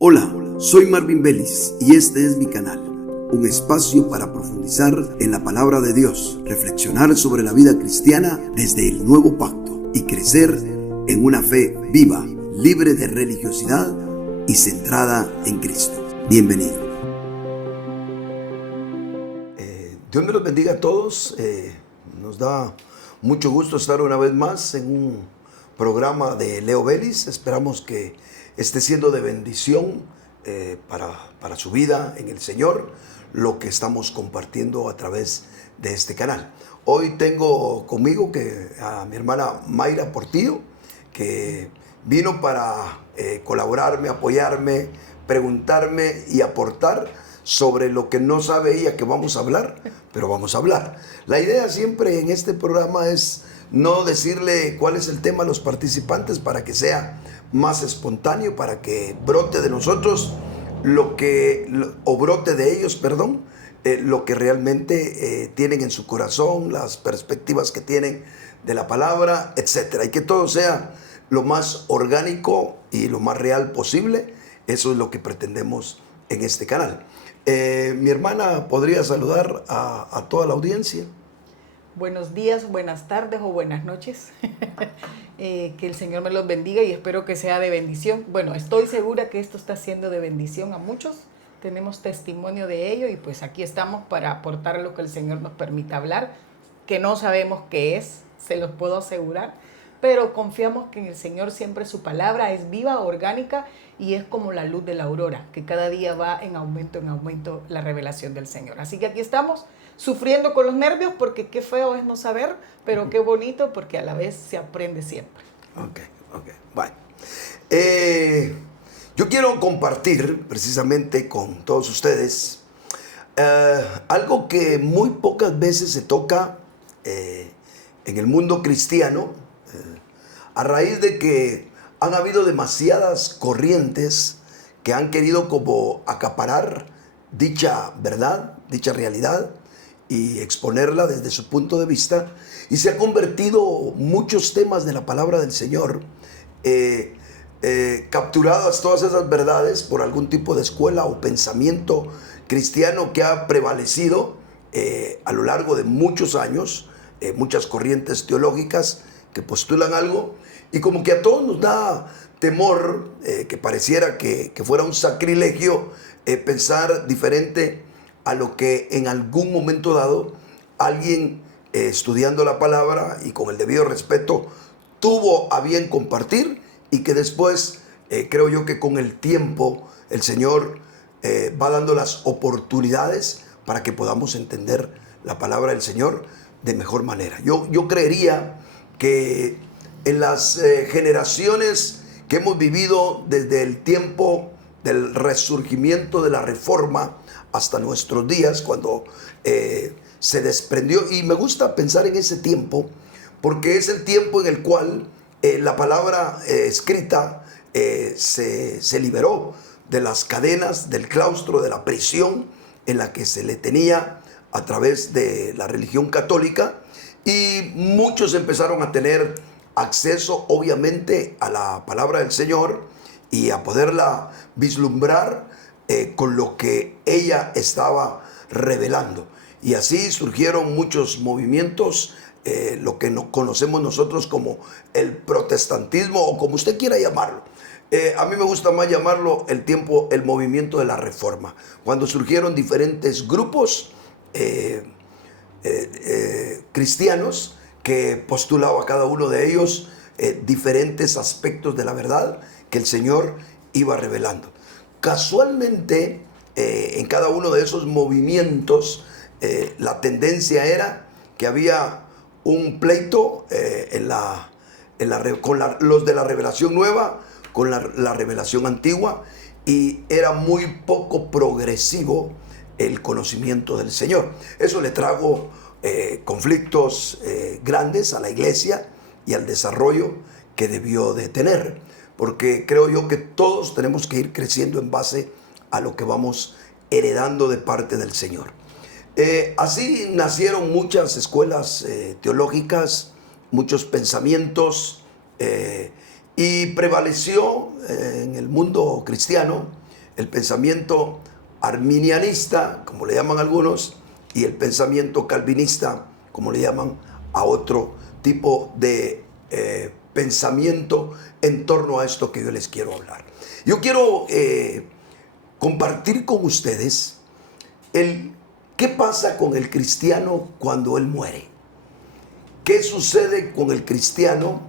Hola, soy Marvin Vélez y este es mi canal, un espacio para profundizar en la palabra de Dios, reflexionar sobre la vida cristiana desde el nuevo pacto y crecer en una fe viva, libre de religiosidad y centrada en Cristo. Bienvenido. Dios me los bendiga a todos. Nos da mucho gusto estar una vez más en un programa de Leo Vélez. Esperamos que esté siendo de bendición para su vida en el Señor, lo que estamos compartiendo a través de este canal. Hoy tengo conmigo a mi hermana Mayra Portillo, que vino para colaborarme, apoyarme, preguntarme y aportar sobre lo que no sabe ella que vamos a hablar, pero vamos a hablar. La idea siempre en este programa es no decirle cuál es el tema a los participantes para que sea más espontáneo, para que brote de nosotros brote de ellos, lo que realmente tienen en su corazón, las perspectivas que tienen de la palabra, etcétera, y que todo sea lo más orgánico y lo más real posible. Eso es lo que pretendemos en este canal. Mi hermana, ¿podría saludar a toda la audiencia? Buenos días, buenas tardes o buenas noches. Que el Señor me los bendiga y espero que sea de bendición. Bueno, estoy segura que esto está siendo de bendición a muchos. Tenemos testimonio de ello y pues aquí estamos para aportar lo que el Señor nos permita hablar, que no sabemos qué es, se los puedo asegurar, pero confiamos que en el Señor siempre su palabra es viva, orgánica y es como la luz de la aurora, que cada día va en aumento la revelación del Señor. Así que aquí estamos sufriendo con los nervios porque qué feo es no saber, pero qué bonito porque a la vez se aprende siempre. Ok. Bueno. Yo quiero compartir precisamente con todos ustedes algo que muy pocas veces se toca en el mundo cristiano, a raíz de que han habido demasiadas corrientes que han querido como acaparar dicha verdad, dicha realidad y exponerla desde su punto de vista, y se ha convertido muchos temas de la palabra del Señor, capturadas todas esas verdades por algún tipo de escuela o pensamiento cristiano que ha prevalecido a lo largo de muchos años, muchas corrientes teológicas que postulan algo, y como que a todos nos da temor, que pareciera que fuera un sacrilegio pensar diferente a lo que en algún momento dado alguien estudiando la palabra y con el debido respeto tuvo a bien compartir, y que después creo yo que con el tiempo el Señor va dando las oportunidades para que podamos entender la palabra del Señor de mejor manera. Yo creería que en las generaciones que hemos vivido desde el tiempo del resurgimiento de la Reforma hasta nuestros días, cuando se desprendió, y me gusta pensar en ese tiempo porque es el tiempo en el cual la palabra escrita se liberó de las cadenas, del claustro, de la prisión en la que se le tenía a través de la religión católica, y muchos empezaron a tener acceso obviamente a la palabra del Señor y a poderla vislumbrar con lo que ella estaba revelando. Y así surgieron muchos movimientos, lo que conocemos nosotros como el protestantismo, o como usted quiera llamarlo. A mí me gusta más llamarlo el movimiento de la Reforma, cuando surgieron diferentes grupos cristianos que postulaba cada uno de ellos diferentes aspectos de la verdad que el Señor iba revelando. Casualmente, en cada uno de esos movimientos, la tendencia era que había un pleito con los de la revelación nueva, con la revelación antigua, y era muy poco progresivo el conocimiento del Señor. Eso le trajo conflictos grandes a la iglesia y al desarrollo que debió de tener, porque creo yo que todos tenemos que ir creciendo en base a lo que vamos heredando de parte del Señor. Así nacieron muchas escuelas teológicas, muchos pensamientos, y prevaleció en el mundo cristiano el pensamiento arminianista, como le llaman algunos, y el pensamiento calvinista, como le llaman a otro tipo de pensamiento en torno a esto que yo les quiero hablar. Yo quiero compartir con ustedes qué pasa con el cristiano cuando él muere. ¿Qué sucede con el cristiano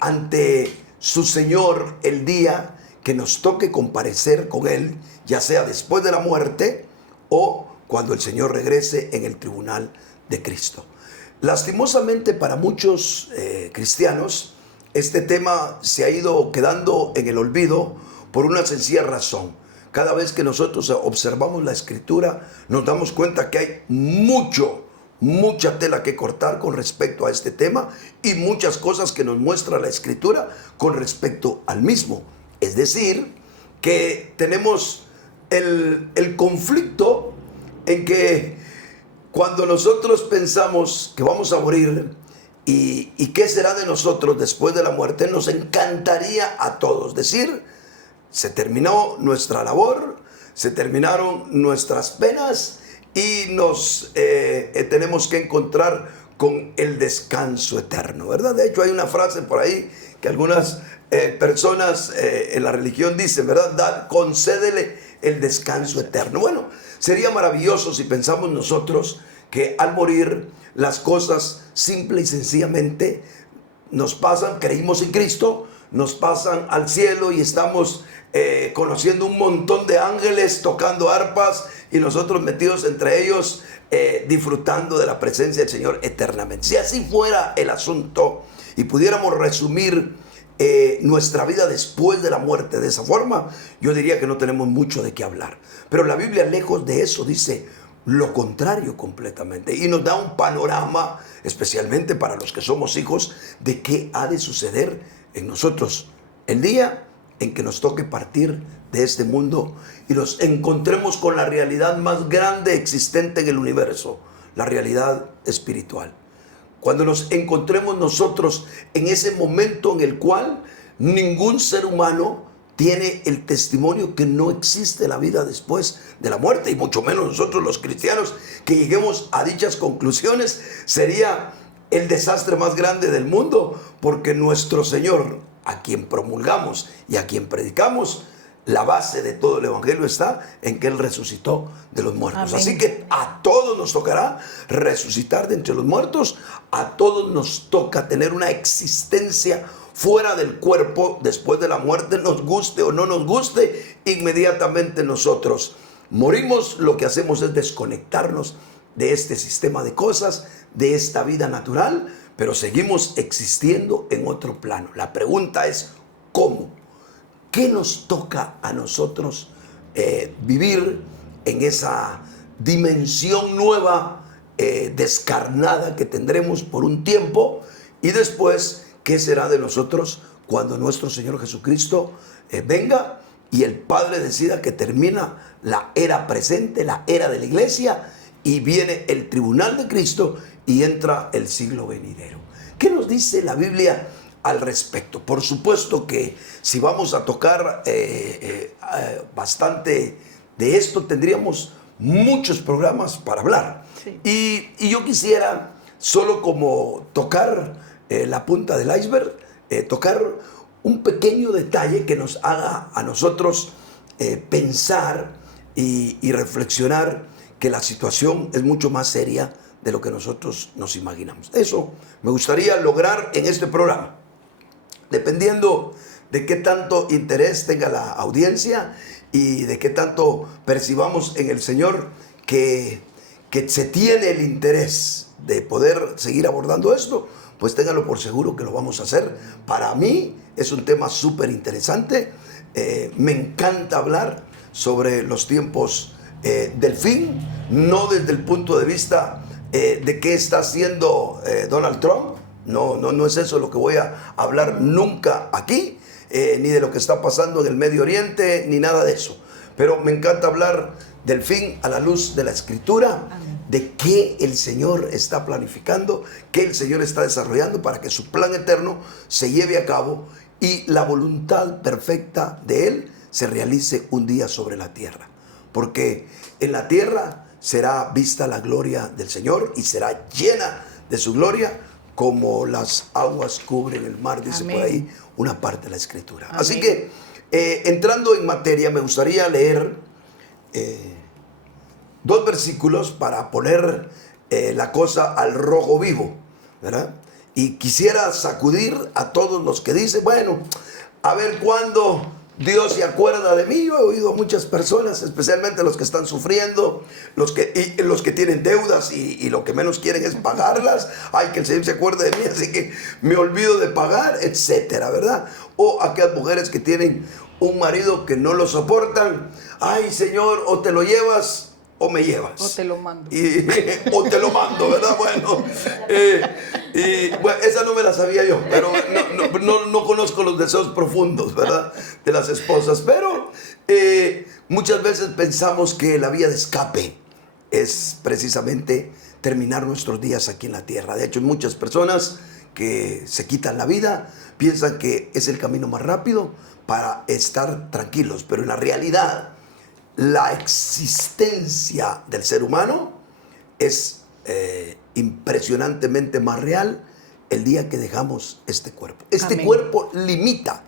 ante su Señor el día que nos toque comparecer con Él, ya sea después de la muerte o cuando el Señor regrese en el tribunal de Cristo? Lastimosamente para muchos cristianos, este tema se ha ido quedando en el olvido por una sencilla razón. Cada vez que nosotros observamos la Escritura, nos damos cuenta que hay mucha tela que cortar con respecto a este tema y muchas cosas que nos muestra la Escritura con respecto al mismo. Es decir, que tenemos el conflicto en que cuando nosotros pensamos que vamos a morir y qué será de nosotros después de la muerte, nos encantaría a todos decir: se terminó nuestra labor, se terminaron nuestras penas y nos tenemos que encontrar con el descanso eterno, ¿verdad? De hecho, hay una frase por ahí que algunas personas en la religión dicen, ¿verdad? Concédele el descanso eterno. Bueno, sería maravilloso si pensamos nosotros que al morir las cosas simple y sencillamente nos pasan, creímos en Cristo, nos pasan al cielo y estamos conociendo un montón de ángeles tocando arpas y nosotros metidos entre ellos disfrutando de la presencia del Señor eternamente. Si así fuera el asunto y pudiéramos resumir nuestra vida después de la muerte de esa forma, yo diría que no tenemos mucho de qué hablar. Pero la Biblia, lejos de eso, dice lo contrario completamente y nos da un panorama, especialmente para los que somos hijos, de qué ha de suceder en nosotros el día en que nos toque partir de este mundo y nos encontremos con la realidad más grande existente en el universo, la realidad espiritual. Cuando nos encontremos nosotros en ese momento en el cual ningún ser humano tiene el testimonio que no existe la vida después de la muerte, y mucho menos nosotros los cristianos que lleguemos a dichas conclusiones, sería el desastre más grande del mundo, porque nuestro Señor, a quien promulgamos y a quien predicamos, la base de todo el evangelio está en que Él resucitó de los muertos. Amén. Así que a todos nos tocará resucitar de entre los muertos, a todos nos toca tener una existencia fuera del cuerpo después de la muerte, nos guste o no nos guste. Inmediatamente nosotros morimos, lo que hacemos es desconectarnos de este sistema de cosas, de esta vida natural, pero seguimos existiendo en otro plano. La pregunta es, ¿cómo? ¿Qué nos toca a nosotros vivir en esa dimensión nueva, descarnada que tendremos por un tiempo? Y después, ¿qué será de nosotros cuando nuestro Señor Jesucristo venga y el Padre decida que termina la era presente, la era de la iglesia, y viene el tribunal de Cristo y entra el siglo venidero? ¿Qué nos dice la Biblia al respecto? Por supuesto que si vamos a tocar bastante de esto, tendríamos muchos programas para hablar. Sí. Y yo quisiera solo como tocar la punta del iceberg, tocar un pequeño detalle que nos haga a nosotros pensar y reflexionar que la situación es mucho más seria de lo que nosotros nos imaginamos. Eso me gustaría lograr en este programa, dependiendo de qué tanto interés tenga la audiencia y de qué tanto percibamos en el Señor que se tiene el interés de poder seguir abordando esto, pues téngalo por seguro que lo vamos a hacer. Para mí es un tema súper interesante. Me encanta hablar sobre los tiempos del fin, no desde el punto de vista de qué está haciendo Donald Trump. No es eso lo que voy a hablar nunca aquí, ni de lo que está pasando en el Medio Oriente, ni nada de eso. Pero me encanta hablar del fin a la luz de la Escritura, de qué el Señor está planificando, qué el Señor está desarrollando para que su plan eterno se lleve a cabo y la voluntad perfecta de Él se realice un día sobre la tierra. Porque en la tierra será vista la gloria del Señor y será llena de su gloria como las aguas cubren el mar, dice Amén. por ahí una parte de la Escritura. Amén. Así que, entrando en materia, me gustaría leer dos versículos para poner la cosa al rojo vivo, ¿verdad? Y quisiera sacudir a todos los que dicen, bueno, a ver cuándo Dios se acuerda de mí. Yo he oído a muchas personas, especialmente los que están sufriendo, los que tienen deudas y lo que menos quieren es pagarlas. Ay, que el Señor se acuerde de mí, así que me olvido de pagar, etcétera, ¿verdad? O aquellas mujeres que tienen un marido que no lo soportan. Ay, Señor, o te lo llevas o me llevas. O te lo mando. O te lo mando, ¿verdad? Bueno, bueno, esa no me la sabía yo, pero no conozco los deseos profundos, ¿verdad? De las esposas. Pero muchas veces pensamos que la vía de escape es precisamente terminar nuestros días aquí en la tierra. De hecho, muchas personas que se quitan la vida piensan que es el camino más rápido para estar tranquilos, pero en la realidad la existencia del ser humano es impresionantemente más real el día que dejamos este cuerpo. Este Amén. cuerpo limita,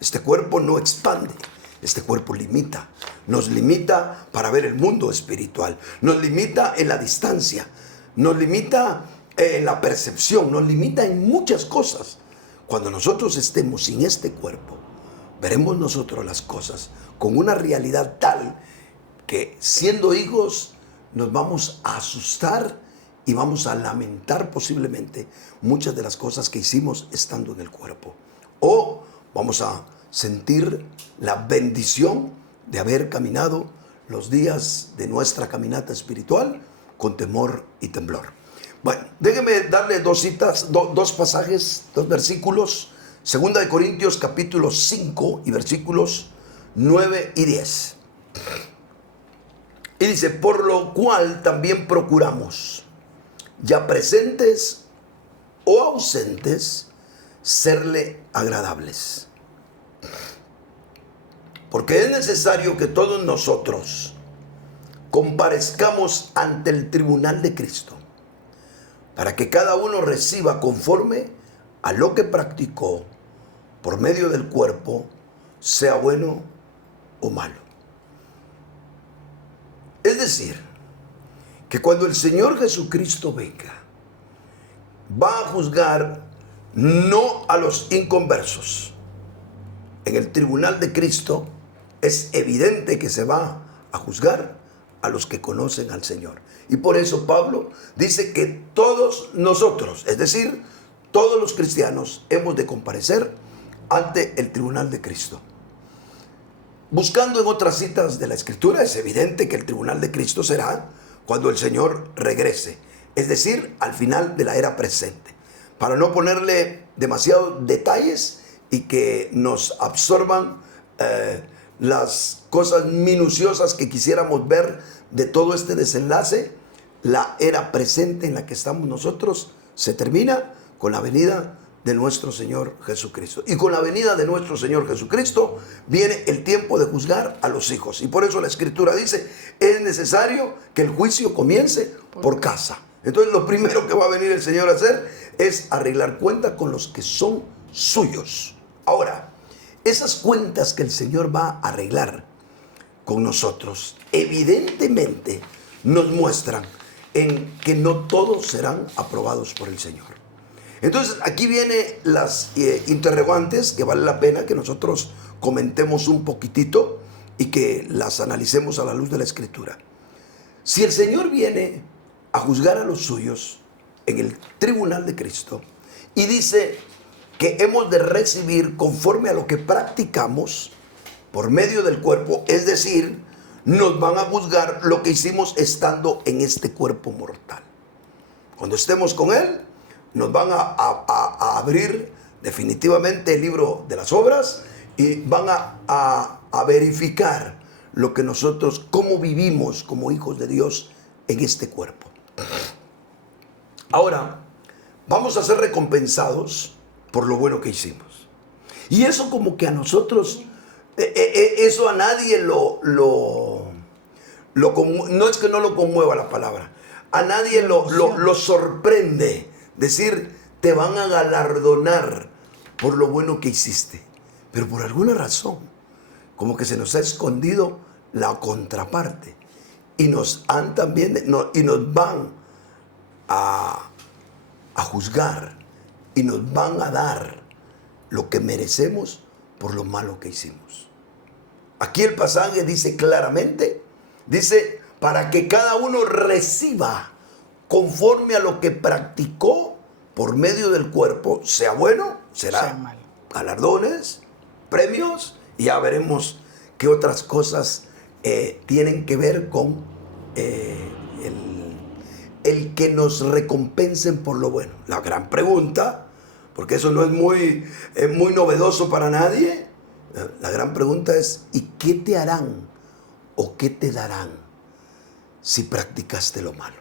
este cuerpo no expande, este cuerpo limita. Nos limita para ver el mundo espiritual, nos limita en la distancia, nos limita en la percepción, nos limita en muchas cosas. Cuando nosotros estemos sin este cuerpo, veremos nosotros las cosas con una realidad tal que, siendo hijos, nos vamos a asustar y vamos a lamentar posiblemente muchas de las cosas que hicimos estando en el cuerpo. O vamos a sentir la bendición de haber caminado los días de nuestra caminata espiritual con temor y temblor. Bueno, déjenme darle dos citas, dos pasajes, dos versículos. 2 de Corintios capítulo 5 y versículos 9 y 10. Y dice, por lo cual también procuramos, ya presentes o ausentes, serle agradables. Porque es necesario que todos nosotros comparezcamos ante el tribunal de Cristo, para que cada uno reciba conforme a lo que practicó por medio del cuerpo, sea bueno o malo. Es decir, que cuando el Señor Jesucristo venga, va a juzgar no a los inconversos. En el tribunal de Cristo es evidente que se va a juzgar a los que conocen al Señor. Y por eso Pablo dice que todos nosotros, es decir, todos los cristianos, hemos de comparecer ante el tribunal de Cristo. Buscando en otras citas de la Escritura, es evidente que el tribunal de Cristo será cuando el Señor regrese, es decir, al final de la era presente. Para no ponerle demasiados detalles y que nos absorban las cosas minuciosas que quisiéramos ver de todo este desenlace, la era presente en la que estamos nosotros se termina con la venida de nuestro Señor Jesucristo. Y con la venida de nuestro Señor Jesucristo viene el tiempo de juzgar a los hijos. Y por eso la Escritura dice, es necesario que el juicio comience por casa. Entonces lo primero que va a venir el Señor a hacer es arreglar cuenta con los que son suyos. Ahora, esas cuentas que el Señor va a arreglar con nosotros, evidentemente nos muestran en que no todos serán aprobados por el Señor. Entonces aquí vienen las interrogantes que vale la pena que nosotros comentemos un poquitito y que las analicemos a la luz de la Escritura. Si el Señor viene a juzgar a los suyos en el tribunal de Cristo y dice que hemos de recibir conforme a lo que practicamos por medio del cuerpo, es decir, nos van a juzgar lo que hicimos estando en este cuerpo mortal. Cuando estemos con Él, nos van a abrir definitivamente el libro de las obras y van a verificar lo que nosotros, cómo vivimos como hijos de Dios en este cuerpo. Ahora, vamos a ser recompensados por lo bueno que hicimos. Y eso como que a nosotros Eso a nadie no es que no lo conmueva la palabra, a nadie lo sorprende decir, te van a galardonar por lo bueno que hiciste. Pero por alguna razón, como que se nos ha escondido la contraparte. Y nos han también, y nos van a juzgar, y nos van a dar lo que merecemos por lo malo que hicimos. Aquí el pasaje dice claramente, dice, para que cada uno reciba conforme a lo que practicó por medio del cuerpo, sea bueno, será galardones, premios, y ya veremos qué otras cosas tienen que ver con el que nos recompensen por lo bueno. La gran pregunta, porque eso no es muy novedoso para nadie, la gran pregunta es, ¿y qué te harán o qué te darán si practicaste lo malo?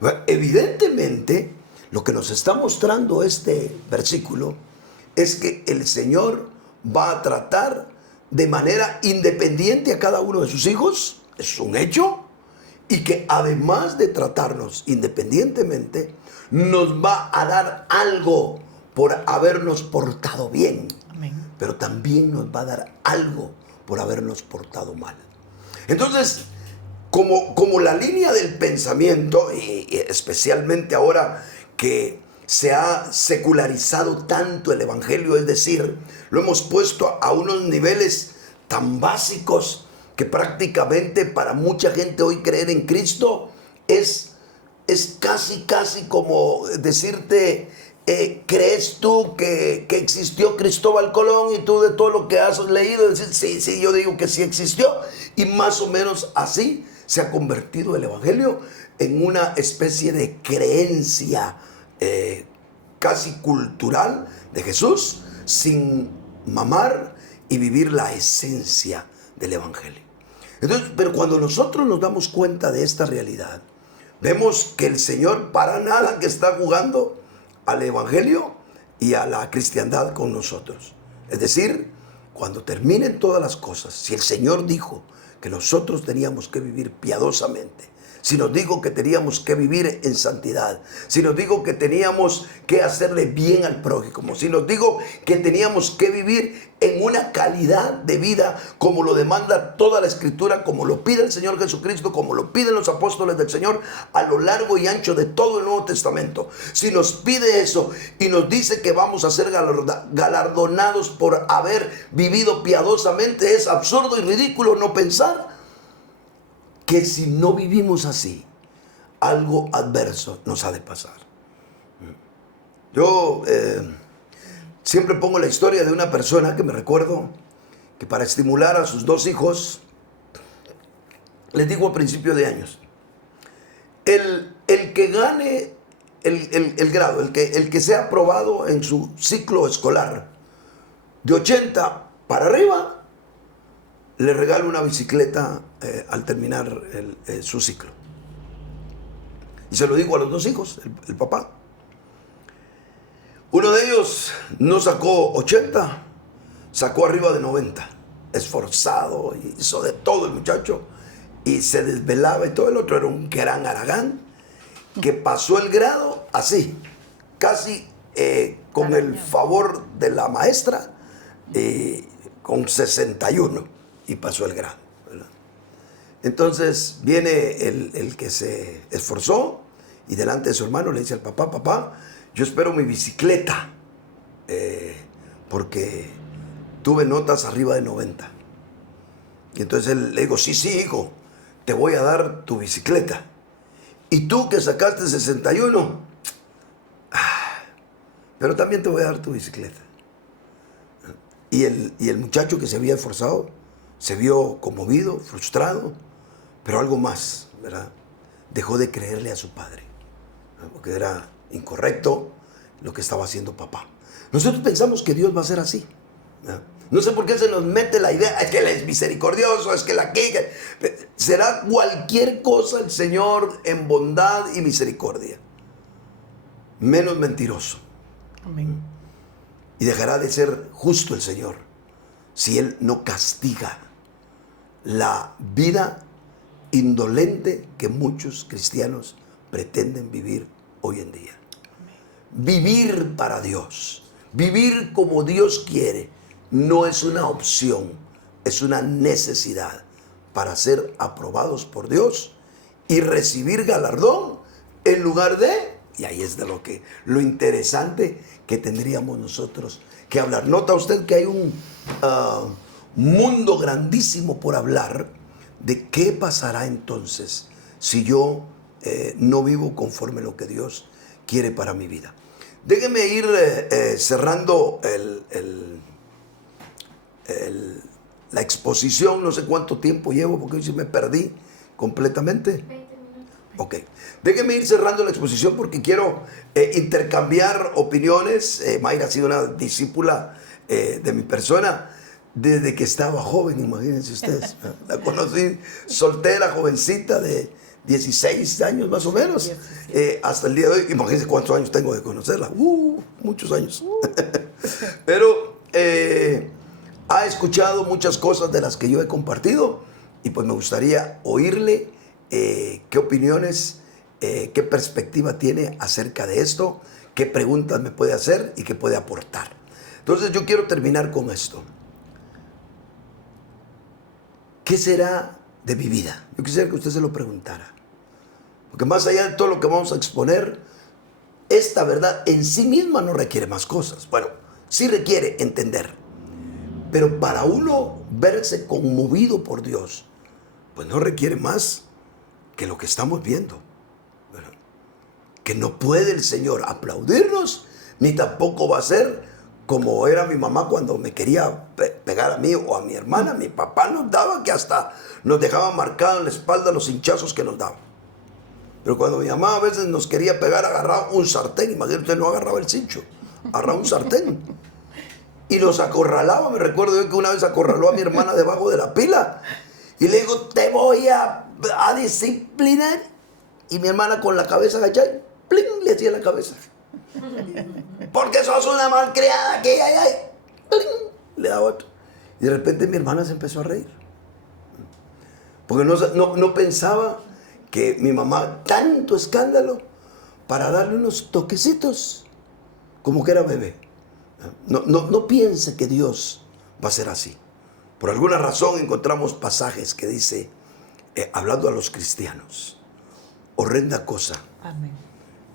Bueno, evidentemente, lo que nos está mostrando este versículo es que el Señor va a tratar de manera independiente a cada uno de sus hijos, es un hecho, y que además de tratarnos independientemente, nos va a dar algo por habernos portado bien. Amén. Pero también nos va a dar algo por habernos portado mal. Entonces, como la línea del pensamiento, y especialmente ahora que se ha secularizado tanto el Evangelio, es decir, lo hemos puesto a unos niveles tan básicos que prácticamente para mucha gente hoy creer en Cristo es casi como decirte, ¿crees tú que existió Cristóbal Colón? Y tú de todo lo que has leído, decir, sí, yo digo que sí existió. Y más o menos así se ha convertido el Evangelio en una especie de creencia casi cultural de Jesús, sin mamar y vivir la esencia del Evangelio. Entonces, pero cuando nosotros nos damos cuenta de esta realidad, vemos que el Señor para nada que está jugando al Evangelio y a la cristiandad con nosotros. Es decir, cuando terminen todas las cosas, si el Señor dijo que nosotros teníamos que vivir piadosamente, si nos dijo que teníamos que vivir en santidad, si nos dijo que teníamos que hacerle bien al prójimo, si nos dijo que teníamos que vivir en una calidad de vida como lo demanda toda la Escritura, como lo pide el Señor Jesucristo, como lo piden los apóstoles del Señor a lo largo y ancho de todo el Nuevo Testamento. Si nos pide eso y nos dice que vamos a ser galardonados por haber vivido piadosamente, es absurdo y ridículo no pensar que si no vivimos así, algo adverso nos ha de pasar. Yo siempre pongo la historia de una persona que me recuerdo que para estimular a sus dos hijos, les digo a principio de años, el que gane el grado, el que sea aprobado en su ciclo escolar de 80 para arriba, le regalo una bicicleta al terminar su ciclo. Y se lo digo a los dos hijos, el papá. Uno de ellos no sacó 80, sacó arriba de 90. Esforzado, hizo de todo el muchacho y se desvelaba y todo. El otro era un gran haragán que pasó el grado así, casi con el favor de la maestra, con 61. Y pasó el grado, ¿verdad? Entonces viene el que se esforzó y delante de su hermano le dice al papá, papá, yo espero mi bicicleta porque tuve notas arriba de 90. Y entonces él le digo, sí, hijo, te voy a dar tu bicicleta. Y tú que sacaste 61, pero también te voy a dar tu bicicleta. Y el muchacho que se había esforzado se vio conmovido, frustrado, pero algo más, ¿verdad? Dejó de creerle a su padre, ¿no? Porque era incorrecto lo que estaba haciendo papá. Nosotros pensamos que Dios va a ser así, ¿no? No sé por qué se nos mete la idea, es que Él es misericordioso, es que la que... Será cualquier cosa el Señor en bondad y misericordia, menos mentiroso. Amén. Y dejará de ser justo el Señor si Él no castiga la vida indolente que muchos cristianos pretenden vivir hoy en día. Vivir para Dios, vivir como Dios quiere, no es una opción, es una necesidad para ser aprobados por Dios y recibir galardón en lugar de, y ahí es de lo interesante que tendríamos nosotros que hablar. Nota usted que hay un mundo grandísimo por hablar de qué pasará entonces si yo no vivo conforme lo que Dios quiere para mi vida. Déjenme ir cerrando la exposición. No sé cuánto tiempo llevo porque hoy sí me perdí completamente. 20 minutos. Ok, déjenme ir cerrando la exposición porque quiero intercambiar opiniones. Mayra ha sido una discípula de mi persona desde que estaba joven, imagínense ustedes. La conocí soltera, jovencita de 16 años más o menos, hasta el día de hoy. Imagínense cuántos años tengo de conocerla. Muchos años. Pero ha escuchado muchas cosas de las que yo he compartido y pues me gustaría oírle qué opiniones, qué perspectiva tiene acerca de esto, qué preguntas me puede hacer y qué puede aportar. Entonces yo quiero terminar con esto. ¿Qué será de mi vida? Yo quisiera que usted se lo preguntara. Porque más allá de todo lo que vamos a exponer, esta verdad en sí misma no requiere más cosas. Bueno, sí requiere entender. Pero para uno verse conmovido por Dios, pues no requiere más que lo que estamos viendo. ¿Verdad? Que no puede el Señor aplaudirnos, ni tampoco va a ser como era mi mamá cuando me quería pegar a mí o a mi hermana. Mi papá nos daba que hasta nos dejaba marcado en la espalda los hinchazos que nos daba. Pero cuando mi mamá a veces nos quería pegar, agarraba un sartén. Imagínate, usted no agarraba el cincho, agarraba un sartén. Y los acorralaba. Me recuerdo yo que una vez acorraló a mi hermana debajo de la pila. Y le digo, te voy a disciplinar. Y mi hermana con la cabeza agachada, ¡pling!, le hacía la cabeza. Porque sos una malcriada que ay, ¡pling!, le daba otro. Y de repente mi hermana se empezó a reír. Porque no pensaba que mi mamá, tanto escándalo para darle unos toquecitos, como que era bebé. No piense que Dios va a ser así. Por alguna razón encontramos pasajes que dice, hablando a los cristianos, horrenda cosa Amén.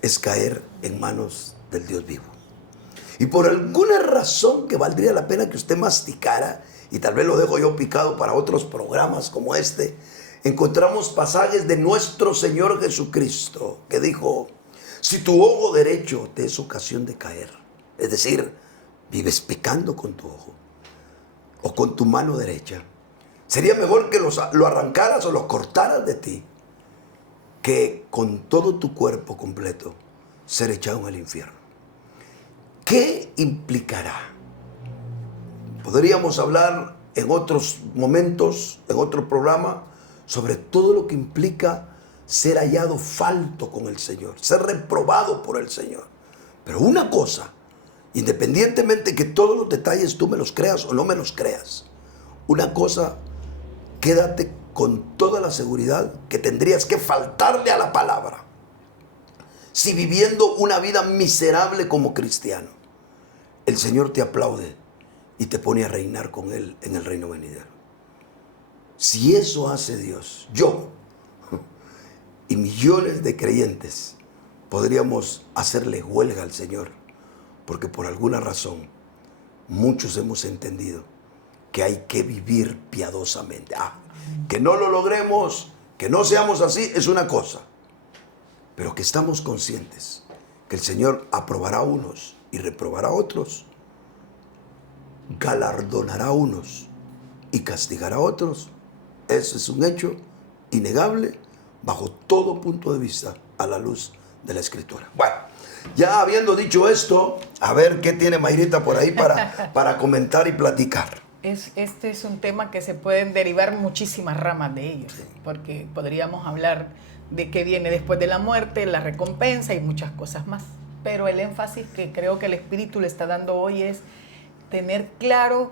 es caer en manos del Dios vivo. Y por alguna razón que valdría la pena que usted masticara, y tal vez lo dejo yo picado para otros programas como este, encontramos pasajes de nuestro Señor Jesucristo que dijo, si tu ojo derecho te es ocasión de caer, es decir, vives pecando con tu ojo o con tu mano derecha, sería mejor que lo arrancaras o lo cortaras de ti que con todo tu cuerpo completo ser echado al infierno. ¿Qué implicará? Podríamos hablar en otros momentos, en otro programa, sobre todo lo que implica ser hallado falto con el Señor, ser reprobado por el Señor. Pero una cosa, independientemente que todos los detalles tú me los creas o no me los creas, una cosa, quédate con toda la seguridad que tendrías que faltarle a la palabra si viviendo una vida miserable como cristiano, el Señor te aplaude y te pone a reinar con Él en el reino venidero. Si eso hace Dios, yo y millones de creyentes podríamos hacerle huelga al Señor, porque por alguna razón muchos hemos entendido que hay que vivir piadosamente. Que no lo logremos, que no seamos así, es una cosa, pero que estamos conscientes que el Señor aprobará a unos y reprobará a otros, galardonará a unos y castigará a otros. Eso es un hecho innegable bajo todo punto de vista a la luz de la Escritura. Bueno, ya habiendo dicho esto, a ver qué tiene Mayrita por ahí para comentar y platicar. Este es un tema que se pueden derivar muchísimas ramas de ellos, porque podríamos hablar de qué viene después de la muerte, la recompensa y muchas cosas más. Pero el énfasis que creo que el Espíritu le está dando hoy es tener claro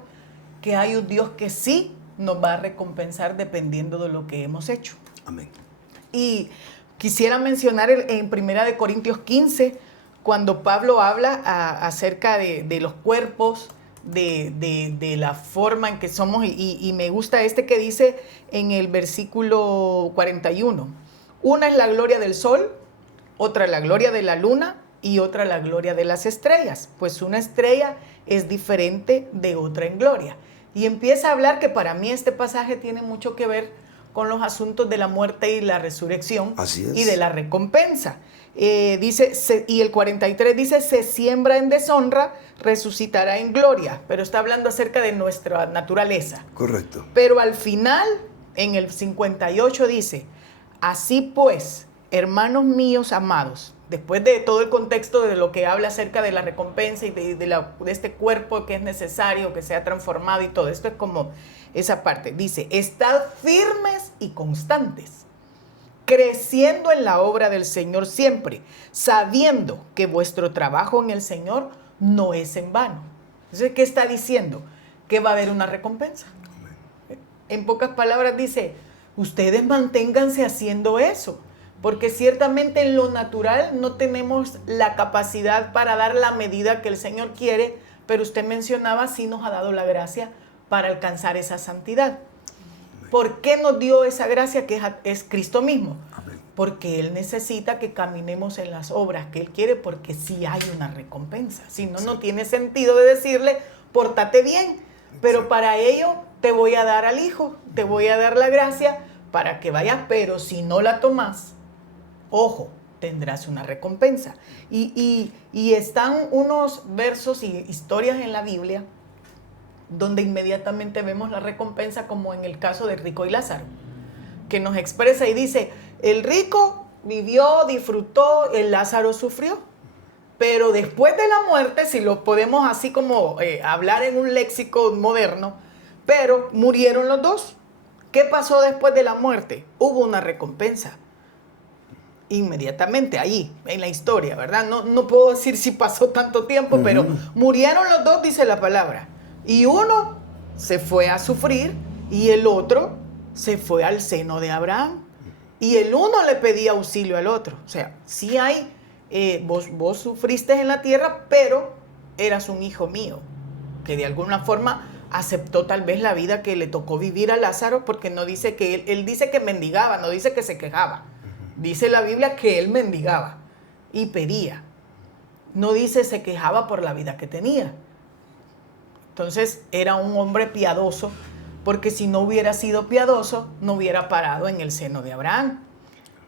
que hay un Dios que sí nos va a recompensar dependiendo de lo que hemos hecho. Amén. Y quisiera mencionar en 1 Corintios 15, cuando Pablo habla acerca de los cuerpos, de la forma en que somos, y me gusta que dice en el versículo 41, una es la gloria del sol, otra la gloria de la luna y otra la gloria de las estrellas, pues una estrella es diferente de otra en gloria. Y empieza a hablar que para mí este pasaje tiene mucho que ver con los asuntos de la muerte y la resurrección. Así es. Y de la recompensa. Dice, y el 43 dice, se siembra en deshonra, resucitará en gloria, pero está hablando acerca de nuestra naturaleza. Correcto. Pero al final, en el 58 dice, así pues, hermanos míos amados, después de todo el contexto de lo que habla acerca de la recompensa y de este cuerpo que es necesario, que sea transformado y todo, esto es como esa parte, dice, estad firmes y constantes, creciendo en la obra del Señor siempre, sabiendo que vuestro trabajo en el Señor no es en vano. Entonces, ¿qué está diciendo? Que va a haber una recompensa. En pocas palabras dice, ustedes manténganse haciendo eso, porque ciertamente en lo natural no tenemos la capacidad para dar la medida que el Señor quiere, pero usted mencionaba, sí nos ha dado la gracia para alcanzar esa santidad. ¿Por qué nos dio esa gracia que es Cristo mismo? Amén. Porque Él necesita que caminemos en las obras que Él quiere, porque sí hay una recompensa. Si no, no tiene sentido de decirle, pórtate bien, pero para ello te voy a dar al Hijo, te voy a dar la gracia para que vayas, pero si no la tomas, ojo, tendrás una recompensa. Y están unos versos y historias en la Biblia donde inmediatamente vemos la recompensa, como en el caso de Rico y Lázaro, que nos expresa y dice, el rico vivió, disfrutó, el Lázaro sufrió, pero después de la muerte, si lo podemos así como hablar en un léxico moderno, pero murieron los dos. ¿Qué pasó después de la muerte? Hubo una recompensa. Inmediatamente, ahí, en la historia, ¿verdad? No puedo decir si pasó tanto tiempo, pero murieron los dos, dice la palabra. Y uno se fue a sufrir y el otro se fue al seno de Abraham. Y el uno le pedía auxilio al otro. O sea, sí hay, vos sufriste en la tierra, pero eras un hijo mío, que de alguna forma aceptó tal vez la vida que le tocó vivir a Lázaro, porque no dice que él dice que mendigaba, no dice que se quejaba. Dice la Biblia que él mendigaba y pedía. No dice se quejaba por la vida que tenía. Entonces era un hombre piadoso, porque si no hubiera sido piadoso, no hubiera parado en el seno de Abraham.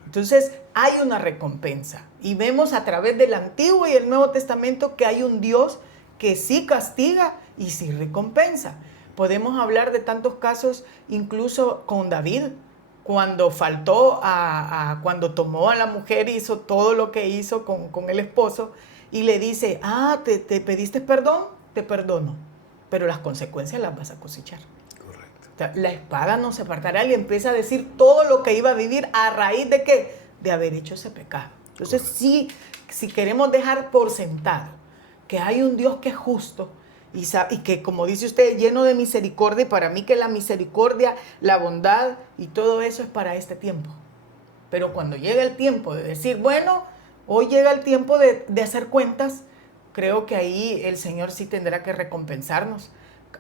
Entonces hay una recompensa. Y vemos a través del Antiguo y el Nuevo Testamento que hay un Dios que sí castiga y sí recompensa. Podemos hablar de tantos casos, incluso con David, cuando faltó, cuando tomó a la mujer, hizo todo lo que hizo con el esposo, y le dice, ¿te pediste perdón? Te perdono, pero las consecuencias las vas a cosechar. Correcto. O sea, la espada no se apartará, y empieza a decir todo lo que iba a vivir a raíz de ¿qué? De haber hecho ese pecado. Entonces, sí, si queremos dejar por sentado que hay un Dios que es justo, y que, como dice usted, lleno de misericordia, y para mí que la misericordia, la bondad y todo eso es para este tiempo. Pero cuando llega el tiempo de decir, bueno, hoy llega el tiempo de hacer cuentas, creo que ahí el Señor sí tendrá que recompensarnos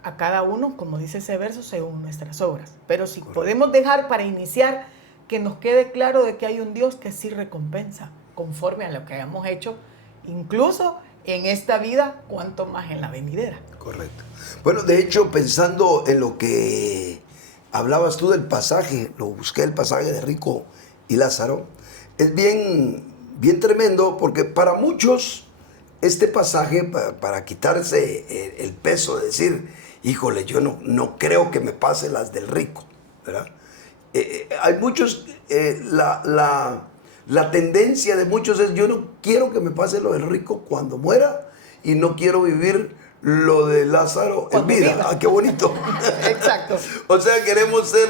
a cada uno, como dice ese verso, según nuestras obras. Pero si podemos dejar para iniciar que nos quede claro de que hay un Dios que sí recompensa conforme a lo que hayamos hecho, incluso en esta vida, cuanto más en la venidera. Correcto. Bueno, de hecho, pensando en lo que hablabas tú del pasaje, lo busqué, el pasaje de Rico y Lázaro, es bien tremendo, porque para muchos este pasaje, para quitarse el peso de decir, híjole, yo no creo que me pase las del rico, ¿verdad? Hay muchos, la tendencia de muchos es, yo no quiero que me pase lo del rico cuando muera, y no quiero vivir lo de Lázaro en vida. ¡Ah, qué bonito! Exacto. O sea, queremos ser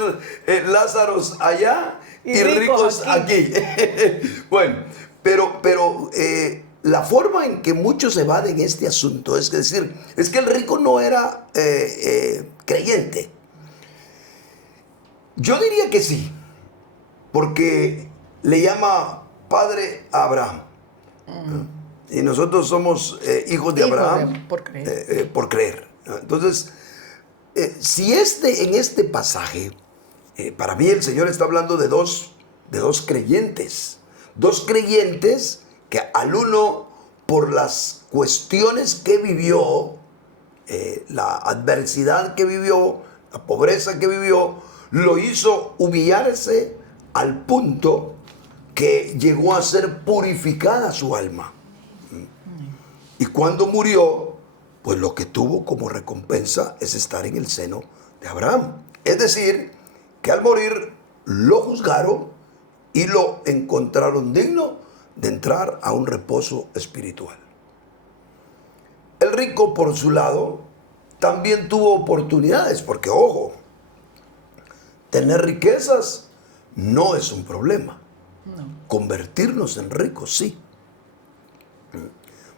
Lázaros allá y ricos aquí. Bueno, pero la forma en que muchos evaden este asunto es decir, es que el rico no era creyente. Yo diría que sí, porque le llama padre a Abraham. Y nosotros somos hijos de Abraham por creer. por creer. Entonces, si en este pasaje, para mí el Señor está hablando de dos creyentes. Dos creyentes que al uno, por las cuestiones que vivió, la adversidad que vivió, la pobreza que vivió, lo hizo humillarse al punto que llegó a ser purificada su alma. Y cuando murió, pues lo que tuvo como recompensa es estar en el seno de Abraham. Es decir, que al morir lo juzgaron y lo encontraron digno de entrar a un reposo espiritual. El rico, por su lado, también tuvo oportunidades, porque ojo, tener riquezas no es un problema. No. Convertirnos en ricos, sí.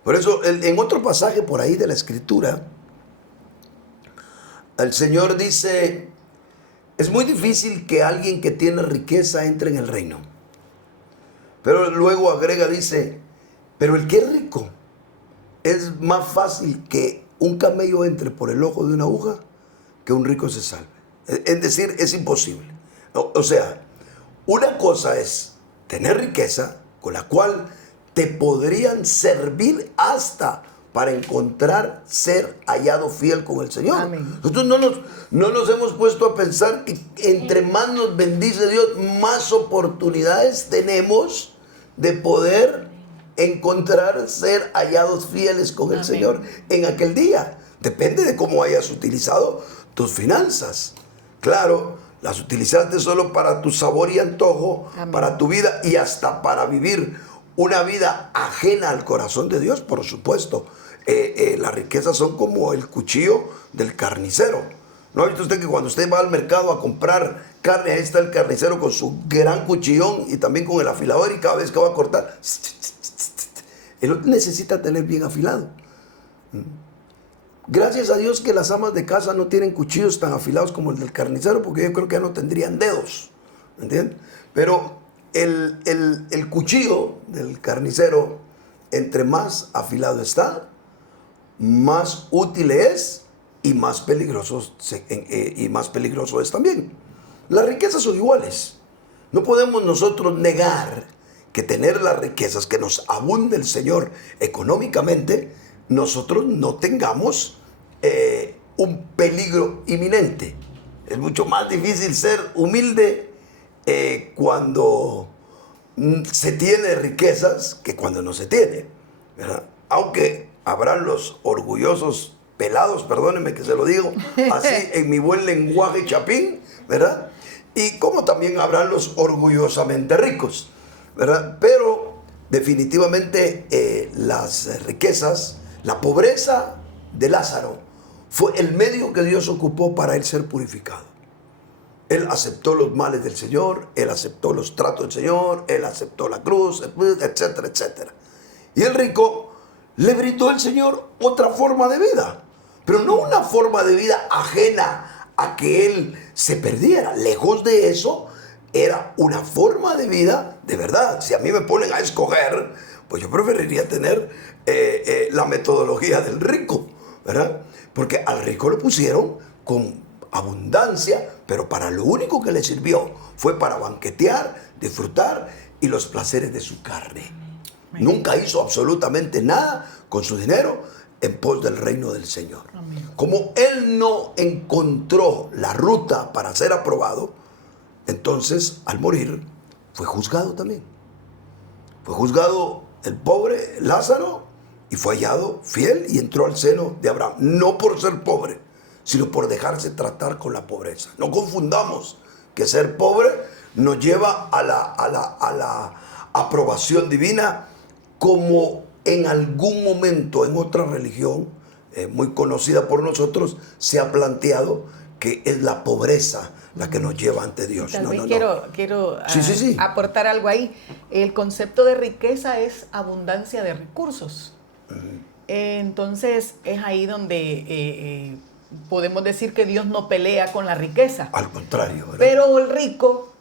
Por eso, en otro pasaje por ahí de la Escritura, el Señor dice, es muy difícil que alguien que tiene riqueza entre en el reino. Pero luego agrega, dice, pero el que es rico, es más fácil que un camello entre por el ojo de una aguja que un rico se salve. Es decir, es imposible. O sea, una cosa es tener riqueza con la cual te podrían servir hasta para encontrar ser hallado fiel con el Señor. Amén. Nosotros no nos hemos puesto a pensar que entre más nos bendice Dios, más oportunidades tenemos de poder encontrar ser hallados fieles con el Amén. Señor en aquel día. Depende de cómo hayas utilizado tus finanzas. Claro, las utilizaste solo para tu sabor y antojo, Amén. para tu vida y hasta para vivir una vida ajena al corazón de Dios, por supuesto. Las riquezas son como el cuchillo del carnicero. ¿No ha visto usted que cuando usted va al mercado a comprar carne, ahí está el carnicero con su gran cuchillón y también con el afilador, y cada vez que va a cortar, él necesita tener bien afilado? Gracias a Dios que las amas de casa no tienen cuchillos tan afilados como el del carnicero, porque yo creo que ya no tendrían dedos, ¿entiendes? Pero el cuchillo del carnicero, entre más afilado está, más útil es y más peligroso es también. Las riquezas son iguales. No podemos nosotros negar que tener las riquezas, que nos abunde el Señor económicamente, nosotros no tengamos un peligro inminente. Es mucho más difícil ser humilde cuando se tiene riquezas que cuando no se tiene, ¿verdad? Aunque habrán los orgullosos pelados, perdónenme que se lo digo así en mi buen lenguaje chapín, ¿verdad? Y como también habrán los orgullosamente ricos, ¿verdad? Pero definitivamente las riquezas, la pobreza de Lázaro fue el medio que Dios ocupó para él ser purificado. Él aceptó los males del Señor, él aceptó los tratos del Señor, él aceptó la cruz, etcétera, etcétera. Y el rico le brindó al Señor otra forma de vida, pero no una forma de vida ajena a que él se perdiera. Lejos de eso, era una forma de vida de verdad. Si a mí me ponen a escoger, pues yo preferiría tener la metodología del rico, ¿verdad? Porque al rico lo pusieron con abundancia, pero para lo único que le sirvió fue para banquetear, disfrutar y los placeres de su carne. Nunca hizo absolutamente nada con su dinero en pos del reino del Señor. Amén. Como él no encontró la ruta para ser aprobado, entonces al morir fue juzgado también. Fue juzgado el pobre Lázaro y fue hallado fiel y entró al seno de Abraham. No por ser pobre, sino por dejarse tratar con la pobreza. No confundamos que ser pobre nos lleva a la aprobación divina, como en algún momento en otra religión muy conocida por nosotros se ha planteado que es la pobreza la que nos lleva ante Dios. Tal No, vez no, quiero Sí. aportar algo ahí. El concepto de riqueza es abundancia de recursos. Entonces es ahí donde podemos decir que Dios no pelea con la riqueza. Al contrario, ¿verdad? Pero el rico,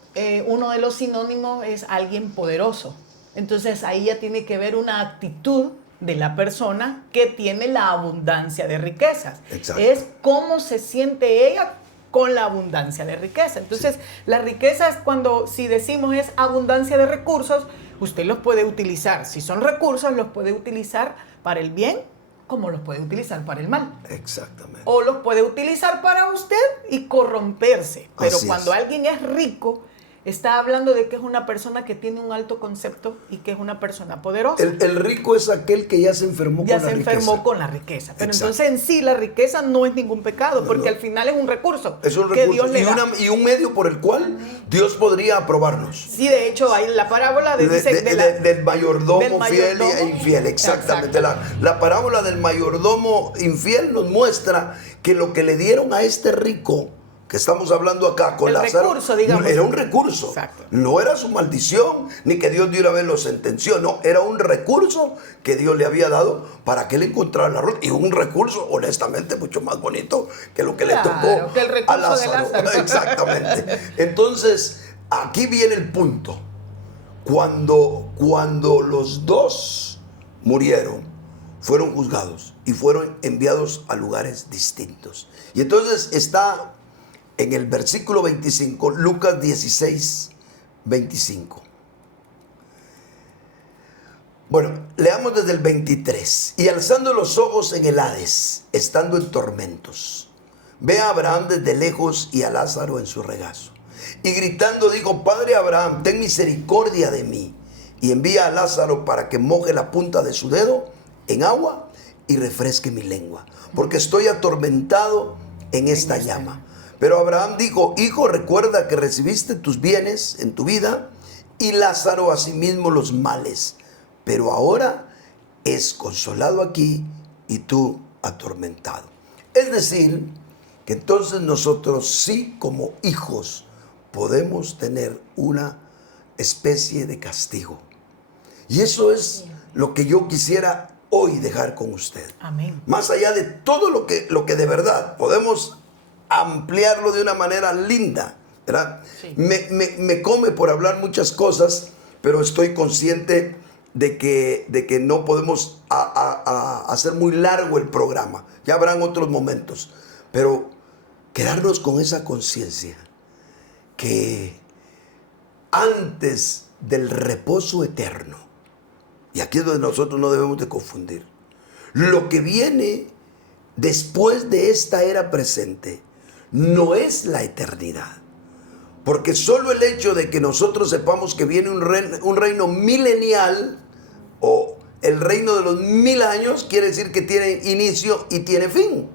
uno de los sinónimos es alguien poderoso. Entonces ahí ya tiene que ver una actitud de la persona que tiene la abundancia de riquezas. Exacto. Es cómo se siente ella con la abundancia de riqueza. Entonces, la riqueza es cuando, si decimos es abundancia de recursos, usted los puede utilizar. Si son recursos, los puede utilizar para el bien, como los puede utilizar para el mal. Exactamente. O los puede utilizar para usted y corromperse. Pero Así cuando es. alguien es rico, está hablando de que es una persona que tiene un alto concepto y que es una persona poderosa. El rico es aquel que ya se enfermó Ya con la se riqueza. enfermó con la riqueza. Pero Exacto. entonces en sí la riqueza no es ningún pecado, No, porque no. al final es un recurso Es un que recurso Dios le da. y un medio por el cual Dios podría aprobarnos. Sí, de hecho hay la parábola Del mayordomo del fiel mayordomo. e infiel, exactamente. Exacto. La parábola del mayordomo infiel nos muestra que lo que le dieron a este rico, que estamos hablando acá con El Lázaro, recurso, digamos. era un recurso. Exacto. No era su maldición, ni que Dios de una vez lo sentenció, no, era un recurso que Dios le había dado para que él encontrara la ruta, y un recurso, honestamente, mucho más bonito que lo que Claro, le tocó que el recurso a Lázaro. de Lázaro. Exactamente. Entonces, aquí viene el punto. Cuando los dos murieron, fueron juzgados y fueron enviados a lugares distintos. Y entonces está en el versículo 25, Lucas 16, 25. Bueno, leamos desde el 23. Y alzando los ojos en el Hades, estando en tormentos, ve a Abraham desde lejos y a Lázaro en su regazo. Y gritando dijo: Padre Abraham, ten misericordia de mí, y envía a Lázaro para que moje la punta de su dedo en agua y refresque mi lengua, porque estoy atormentado en esta llama. Pero Abraham dijo: Hijo, recuerda que recibiste tus bienes en tu vida, y Lázaro asimismo los males, pero ahora es consolado aquí y tú atormentado. Es decir, que entonces nosotros sí, como hijos, podemos tener una especie de castigo. Y eso es lo que yo quisiera hoy dejar con usted. Amén. Más allá de todo lo que de verdad podemos ampliarlo de una manera linda, ¿verdad? Sí. Me come por hablar muchas cosas, pero estoy consciente de que no podemos hacer muy largo el programa. Ya habrán otros momentos, pero quedarnos con esa conciencia que antes del reposo eterno, y aquí es donde nosotros no debemos de confundir, lo que viene después de esta era presente no es la eternidad. Porque solo el hecho de que nosotros sepamos que viene un reino milenial, o el reino de los 1000 años, quiere decir que tiene inicio y tiene fin.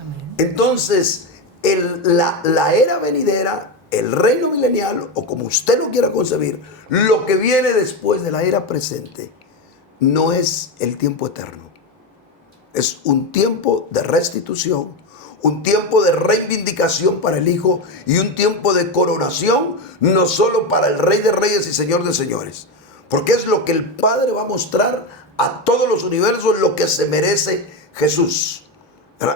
Amén. Entonces, la era venidera, el reino milenial, o como usted lo quiera concebir, lo que viene después de la era presente, no es el tiempo eterno. Es un tiempo de restitución, un tiempo de reivindicación para el Hijo y un tiempo de coronación, no solo para el Rey de Reyes y Señor de Señores, porque es lo que el Padre va a mostrar a todos los universos, lo que se merece Jesús.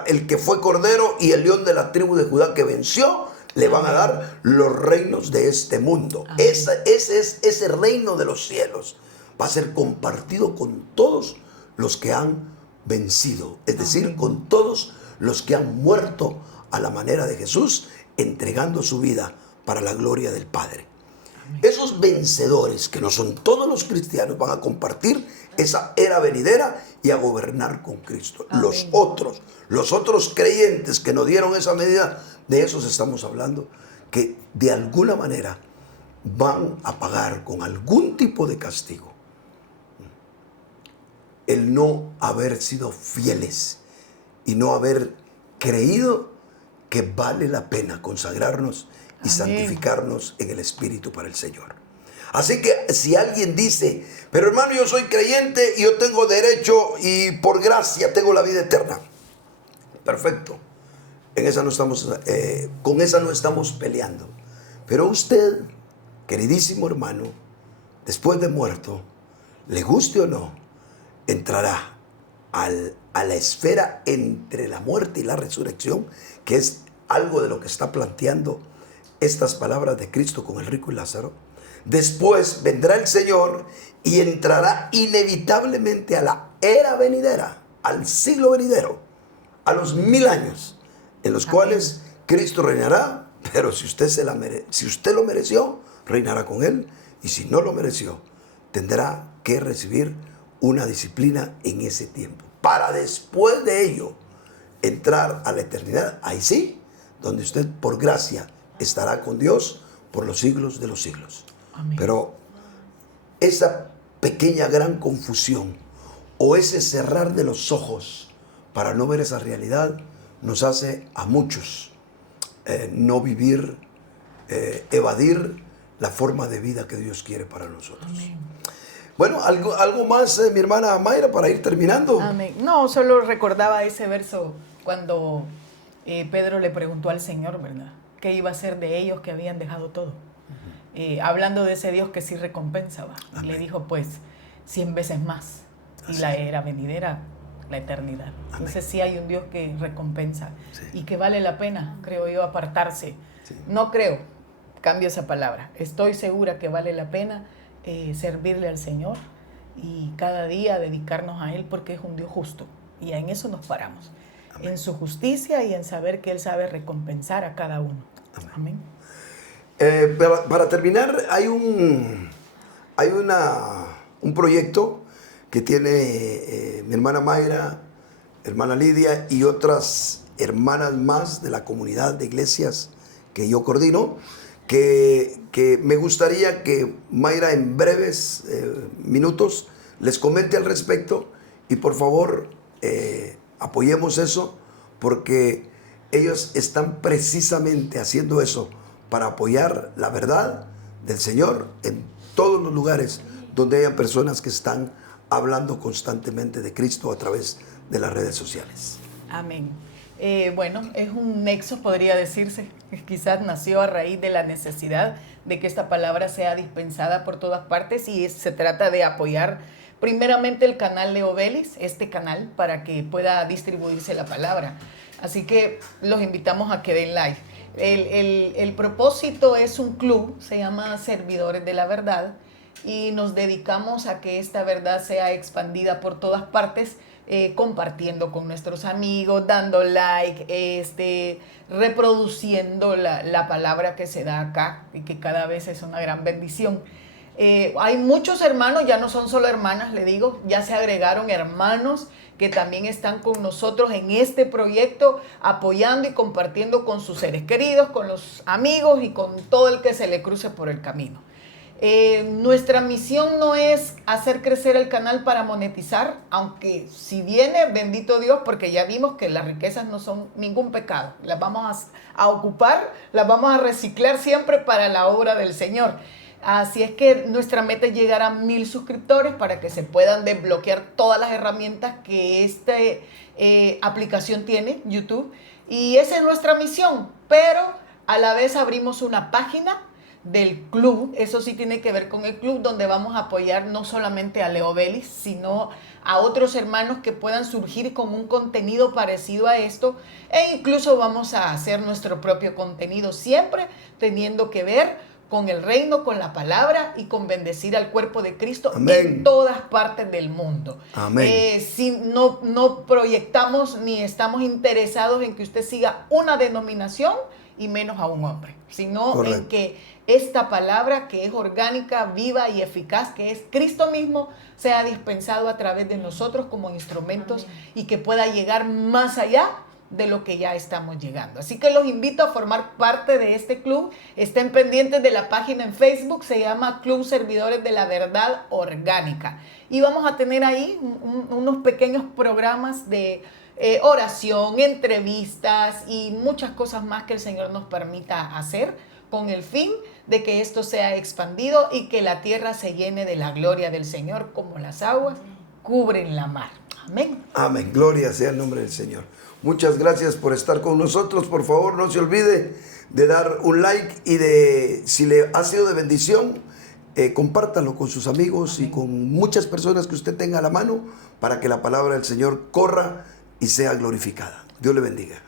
El que fue Cordero y el León de la tribu de Judá que venció, le van a dar los reinos de este mundo. Ese es ese reino de los cielos. Va a ser compartido con todos los que han vencido, es decir, con todos los que han muerto a la manera de Jesús, entregando su vida para la gloria del Padre. Esos vencedores, que no son todos los cristianos, van a compartir esa era venidera y a gobernar con Cristo. Los otros creyentes que no dieron esa medida, de esos estamos hablando, que de alguna manera van a pagar con algún tipo de castigo el no haber sido fieles y no haber creído que vale la pena consagrarnos y santificarnos en el Espíritu para el Señor. Así que si alguien dice: pero hermano, yo soy creyente y yo tengo derecho y por gracia tengo la vida eterna. Perfecto. En esa no estamos, con esa no estamos peleando. Pero usted, queridísimo hermano, después de muerto, le guste o no, entrará a la esfera entre la muerte y la resurrección, que es algo de lo que está planteando estas palabras de Cristo con el rico y Lázaro. Después vendrá el Señor y entrará inevitablemente a la era venidera, al siglo venidero, a los 1000 años, en los cuales Cristo reinará, pero si usted lo mereció, reinará con Él, y si no lo mereció, tendrá que recibir una disciplina en ese tiempo, para después de ello entrar a la eternidad. Ahí sí, donde usted por gracia estará con Dios por los siglos de los siglos. Amén. Pero esa pequeña gran confusión o ese cerrar de los ojos para no ver esa realidad nos hace a muchos no vivir, evadir la forma de vida que Dios quiere para nosotros. Amén. Bueno, algo más, mi hermana Mayra, para ir terminando. Amén. No, solo recordaba ese verso cuando Pedro le preguntó al Señor, ¿verdad?, qué iba a hacer de ellos que habían dejado todo. Hablando de ese Dios que sí recompensaba. Y le dijo, pues, 100 veces más. Y la era venidera, la eternidad. Amén. Entonces sí hay un Dios que recompensa. Sí. Y que vale la pena, creo yo, apartarse. Sí. No creo, cambio esa palabra. Estoy segura que vale la pena servirle al Señor y cada día dedicarnos a Él, porque es un Dios justo. Y en eso nos paramos. Amén. En su justicia y en saber que Él sabe recompensar a cada uno. Amén. Para terminar, hay un proyecto que tiene mi hermana Mayra, hermana Lidia y otras hermanas más de la comunidad de iglesias que yo coordino, que me gustaría que Mayra en breves minutos les comente al respecto y por favor apoyemos eso, porque ellos están precisamente haciendo eso para apoyar la verdad del Señor en todos los lugares donde hayan personas que están hablando constantemente de Cristo a través de las redes sociales. Amén. Bueno, es un nexo, podría decirse. Quizás nació a raíz de la necesidad de que esta palabra sea dispensada por todas partes, y se trata de apoyar primeramente el canal Leo Vélez, este canal, para que pueda distribuirse la palabra. Así que los invitamos a que den like. El propósito es un club, se llama Servidores de la Verdad, y nos dedicamos a que esta verdad sea expandida por todas partes, compartiendo con nuestros amigos, dando like, reproduciendo la palabra que se da acá, y que cada vez es una gran bendición. Hay muchos hermanos, ya no son solo hermanas, le digo, ya se agregaron hermanos que también están con nosotros en este proyecto, apoyando y compartiendo con sus seres queridos, con los amigos y con todo el que se le cruce por el camino. Nuestra misión no es hacer crecer el canal para monetizar, aunque si viene, bendito Dios, porque ya vimos que las riquezas no son ningún pecado. Las vamos a ocupar, las vamos a reciclar siempre para la obra del Señor. Así es que nuestra meta es llegar a 1000 suscriptores para que se puedan desbloquear todas las herramientas que esta aplicación tiene, YouTube. Y esa es nuestra misión, pero a la vez abrimos una página del club, eso sí tiene que ver con el club, donde vamos a apoyar no solamente a Leo Vélez, sino a otros hermanos que puedan surgir con un contenido parecido a esto, e incluso vamos a hacer nuestro propio contenido, siempre teniendo que ver con el reino, con la palabra y con bendecir al cuerpo de Cristo. Amén. En todas partes del mundo. Amén. Si no proyectamos ni estamos interesados en que usted siga una denominación y menos a un hombre, sino correcto, en que esta palabra, que es orgánica, viva y eficaz, que es Cristo mismo, sea dispensado a través de nosotros como instrumentos. Amén. Y que pueda llegar más allá de lo que ya estamos llegando. Así que los invito a formar parte de este club. Estén pendientes de la página en Facebook, se llama Club Servidores de la Verdad Orgánica. Y vamos a tener ahí unos pequeños programas de oración, entrevistas y muchas cosas más que el Señor nos permita hacer, con el fin de que esto sea expandido y que la tierra se llene de la gloria del Señor, como las aguas cubren la mar. Amén. Amén. Gloria sea el nombre del Señor. Muchas gracias por estar con nosotros. Por favor, no se olvide de dar un like y de, si le ha sido de bendición, compártalo con sus amigos y con muchas personas que usted tenga a la mano para que la palabra del Señor corra y sea glorificada. Dios le bendiga.